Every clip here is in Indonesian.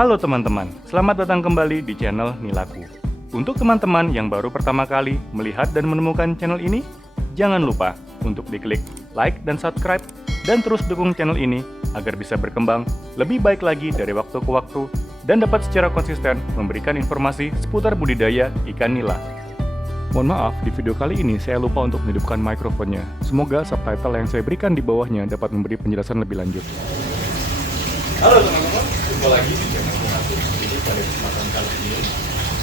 Halo teman-teman, selamat datang kembali di channel Nilaku. Untuk teman-teman yang baru pertama kali melihat dan menemukan channel ini, jangan lupa untuk diklik like dan subscribe, dan terus dukung channel ini agar bisa berkembang lebih baik lagi dari waktu ke waktu dan dapat secara konsisten memberikan informasi seputar budidaya ikan nila. Mohon maaf, di video kali ini saya lupa untuk menghidupkan mikrofonnya. Semoga subtitle yang saya berikan di bawahnya dapat memberi penjelasan lebih lanjut. Halo teman-teman, jumpa lagi di channel Nilaku. Jadi pada kesempatan kali ini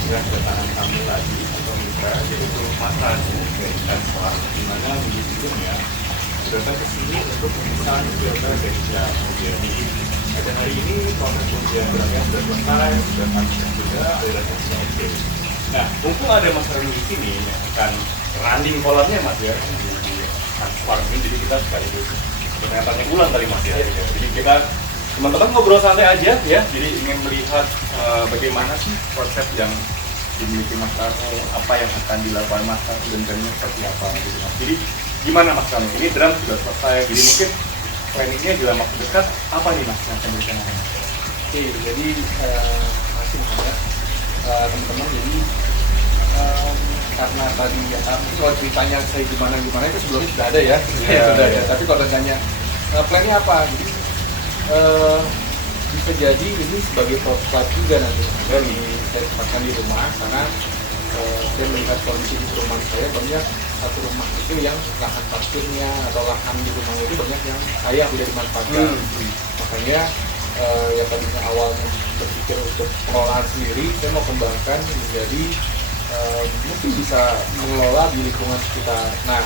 sudah kedatangan kami lagi atau mitra, yaitu Mas Ranu dari Transfer, di mana sebelumnya datang ke sini untuk memesan filter dari jam. Jadi pada hari ini proses pembuatannya sudah selesai, sudah panjang juga, alirannya sudah oke. Nah, mumpung ada Mas Ranu di sini yang akan running kolamnya Mas ya di Transfer ini, jadi kita sekaligus tanya ulang kali Mas ya. Jadi kita teman-teman ngobrol santai aja ya, jadi ingin melihat bagaimana sih konsep yang dimiliki Mas Ranu, apa yang akan dilakukan Mas Ranu dan planning seperti apa gitu Mas. Jadi gimana Mas Ranu, ini drum sudah selesai, jadi mungkin planningnya dalam waktu dekat apa nih Mas yang akan direncanakan? Oke, jadi masih ada teman-teman, jadi karena tadi ya kalau ceritanya saya gimana itu sebelumnya sudah ada ya, sudah ya. Tapi kalau tanya plannya apa, jadi bisa jadi ini sebagai prototype juga nanti dari saya tempatkan di rumah, karena saya melihat kondisi di rumah saya banyak satu rumah itu yang lahan parkirnya atau lahan di rumah itu banyak yang kaya udah dimanfaatkan. Makanya yang tadinya awalnya berpikir untuk pengelolaan sendiri, saya mau kembangkan menjadi mungkin bisa mengelola di lingkungan sekitar. Nah,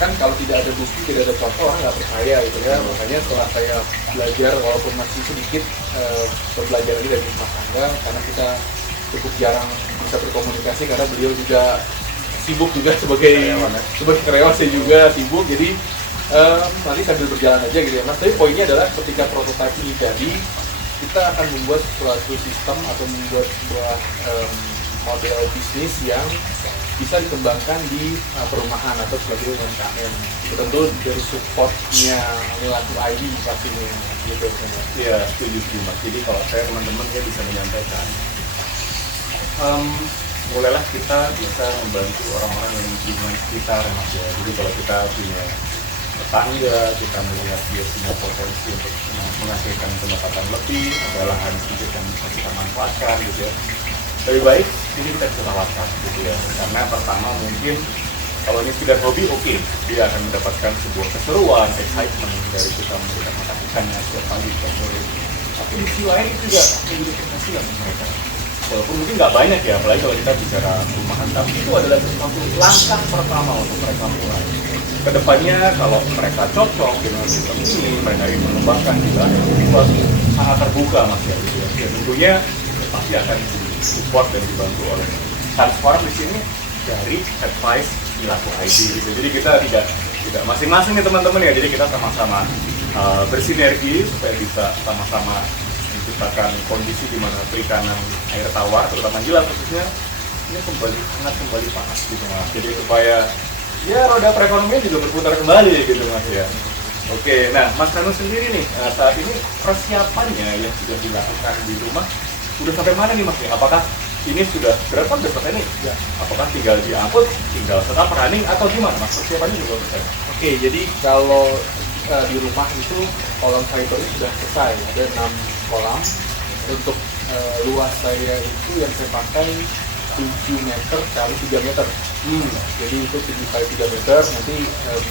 kan kalau tidak ada bukti, tidak ada contoh, orang nggak percaya gitu ya. Makanya setelah saya belajar, walaupun masih sedikit belajar lagi dari Mas Angga, karena kita cukup jarang bisa berkomunikasi karena beliau juga sibuk juga sebagai karyawan, saya juga sibuk, jadi nanti sambil berjalan aja gitu ya Mas. Tapi poinnya adalah ketika prototipe ini jadi, kita akan membuat suatu sistem atau membuat sebuah model bisnis yang bisa dikembangkan di perumahan atau sebagai UMKM. Tentu dari supportnya Nilaku ID pastinya gitu. Iya, setuju Mas. Jadi kalau saya teman-teman ya bisa menyampaikan, mulailah kita bisa membantu orang-orang yang di lingkungan sekitar Mas ya. Jadi kalau kita punya tetangga, kita melihat dia punya potensi untuk menghasilkan pendapatan lebih, ada lahan sedikit yang bisa kita manfaatkan gitu ya. Lebih baik ini kita bisa tawarkan gitu ya, karena pertama mungkin kalau ini sekedar hobi, oke, dia akan mendapatkan sebuah keseruan, excitement dari kita memberikan makan ikannya setiap pagi, setiap sore. Tapi di sisi lain itu juga menjadi penghasilan mereka, walaupun mungkin nggak banyak ya, apalagi kalau kita bicara rumahan, tapi itu adalah sesuatu langkah pertama untuk mereka mulai. Kedepannya kalau mereka cocok dengan sistem ini, mereka ingin mengembangkan juga, itu sangat terbuka Mas ya, gitu ya. Dan tentunya pasti akan support dan dibantu oleh Transform di sini dari advice Nilaku ID gitu. Jadi kita tidak masing-masing nih teman-teman ya. Jadi kita sama-sama bersinergi supaya bisa sama-sama menciptakan kondisi di mana perikanan air tawar, terutama nila khususnya, ini kembali panas gitu Mas. Jadi supaya ya roda perekonomian juga berputar kembali gitu Mas ya. Oke, nah Mas Ranu sendiri nih saat ini persiapannya yang sudah dilakukan di rumah udah sampai mana nih Mas ya? Apakah ini sudah berapa besok ini? Ya. Apakah tinggal diangkut, tinggal tetap running atau gimana Mas? Persiapannya juga selesai? Oke, jadi kalau di rumah itu kolam fibernya sudah selesai, ada 6 kolam. Untuk luas saya itu yang saya pakai 7 meter kali 3 meter. Jadi itu 7 kali 3 meter, nanti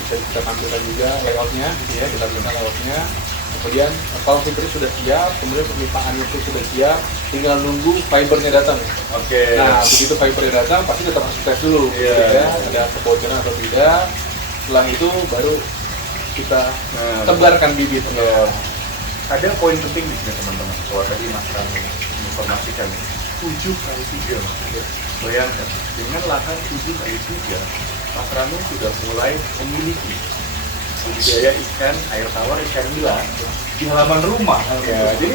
bisa kita tampilkan juga layoutnya gitu ya, kita tampilkan layoutnya. Kemudian kolam fibernya sudah siap, kemudian perlimpahannya itu sudah siap, tinggal nunggu fibernya datang. Oke. Nah, begitu fibernya datang, pasti tetap harus tes dulu, gitu ya, ada kebocoran atau tidak. Setelah itu baru kita tebarkan bibit. Ada poin penting di sini teman-teman. Kalau tadi Mas Ranu menginformasikan 7 kali 3 Mas. Bayangkan dengan lahan 7 kali 3, Mas Ranu sudah mulai memiliki budidaya ikan air tawar, ikan nila di halaman rumah. Ya, jadi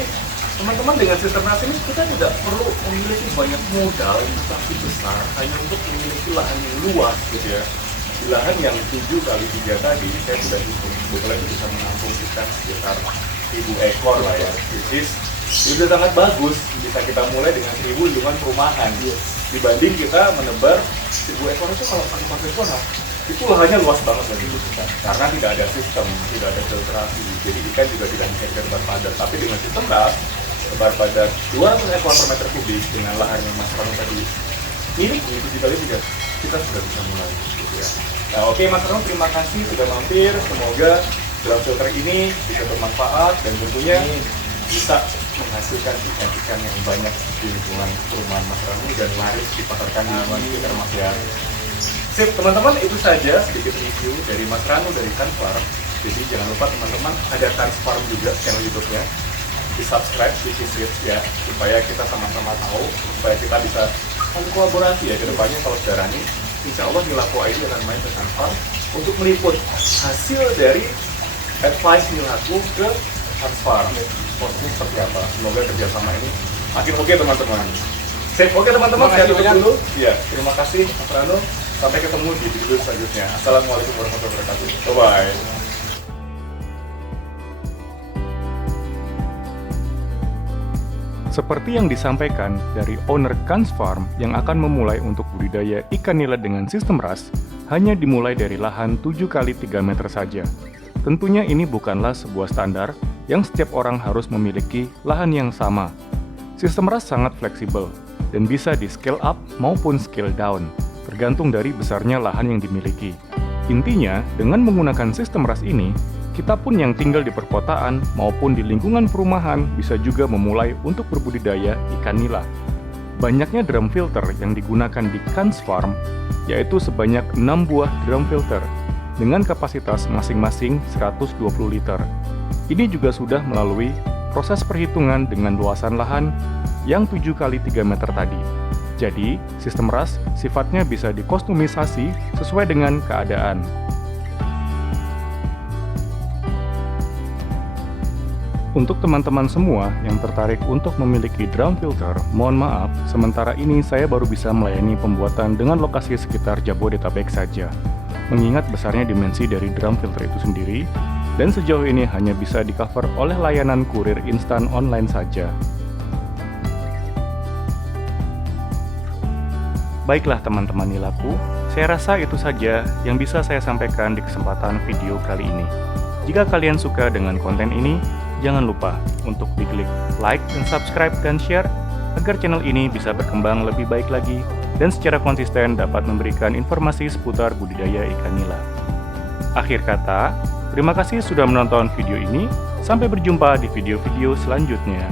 teman-teman dengan sistem nasi ini kita tidak perlu memiliki banyak modal investasi besar hanya untuk memiliki lahan yang luas gitu ya. Di lahan yang 7 kali 3 tadi saya sudah hitung, sebetulnya itu bisa menampung ikan sekitar 1000 ekor lah ya, which is itu sangat bagus. Bisa kita mulai dengan 1000 lingkungan perumahan dibanding kita menebar 1000 ekor itu kalau pakai konvensional itu lahannya luas banget bagi kita karena tidak ada sistem, tidak ada filtrasi, jadi ikan juga tidak bisa tebar padat. Tapi dengan sistem RAS tebar padat 200 ekor per meter kubik dengan lahan yang Mas Rano tadi miliki itu dikali juga kita sudah bisa mulai gitu ya. Nah oke Mas Rano, terima kasih sudah mampir, semoga drum filter ini bisa bermanfaat dan tentunya bisa menghasilkan ikan-ikan yang banyak di lingkungan perumahan Mas Rano dan laris dipasarkan di sekitar Mas ya. Sip teman-teman, itu saja sedikit review dari Mas Rano dari Kanfarm. Jadi jangan lupa teman-teman ada Kanfarm juga channel YouTube-nya, di subscribe, di share ya, supaya kita sama-sama tahu, supaya kita bisa kolaborasi ya ke depannya. Kalau sekarang ini insya Allah Milaku ID akan main ke Kanfarm untuk meliput hasil dari advice Milaku ke Kanfarm. Posisinya seperti apa? Semoga kerjasama ini makin oke teman-teman. Sip, oke teman-teman, saya tutup dulu. Ya, terima kasih Mas Rano. Sampai ketemu di video selanjutnya. Assalamualaikum warahmatullahi wabarakatuh. Bye-bye. Seperti yang disampaikan dari owner Kanfarm yang akan memulai untuk budidaya ikan nila dengan sistem RAS, hanya dimulai dari lahan 7 kali 3 meter saja. Tentunya ini bukanlah sebuah standar yang setiap orang harus memiliki lahan yang sama. Sistem RAS sangat fleksibel dan bisa di scale up maupun scale down, tergantung dari besarnya lahan yang dimiliki. Intinya, dengan menggunakan sistem RAS ini, kita pun yang tinggal di perkotaan maupun di lingkungan perumahan bisa juga memulai untuk berbudidaya ikan nila. Banyaknya drum filter yang digunakan di Kanfarm, yaitu sebanyak 6 buah drum filter dengan kapasitas masing-masing 120 liter. Ini juga sudah melalui proses perhitungan dengan luasan lahan yang 7 kali 3 meter tadi. Jadi, sistem RAS sifatnya bisa dikustomisasi sesuai dengan keadaan. Untuk teman-teman semua yang tertarik untuk memiliki drum filter, mohon maaf, sementara ini saya baru bisa melayani pembuatan dengan lokasi sekitar Jabodetabek saja. Mengingat besarnya dimensi dari drum filter itu sendiri, dan sejauh ini hanya bisa di-cover oleh layanan kurir instan online saja. Baiklah teman-teman nilaku, saya rasa itu saja yang bisa saya sampaikan di kesempatan video kali ini. Jika kalian suka dengan konten ini, jangan lupa untuk diklik like dan subscribe dan share agar channel ini bisa berkembang lebih baik lagi dan secara konsisten dapat memberikan informasi seputar budidaya ikan nila. Akhir kata, terima kasih sudah menonton video ini. Sampai berjumpa di video-video selanjutnya.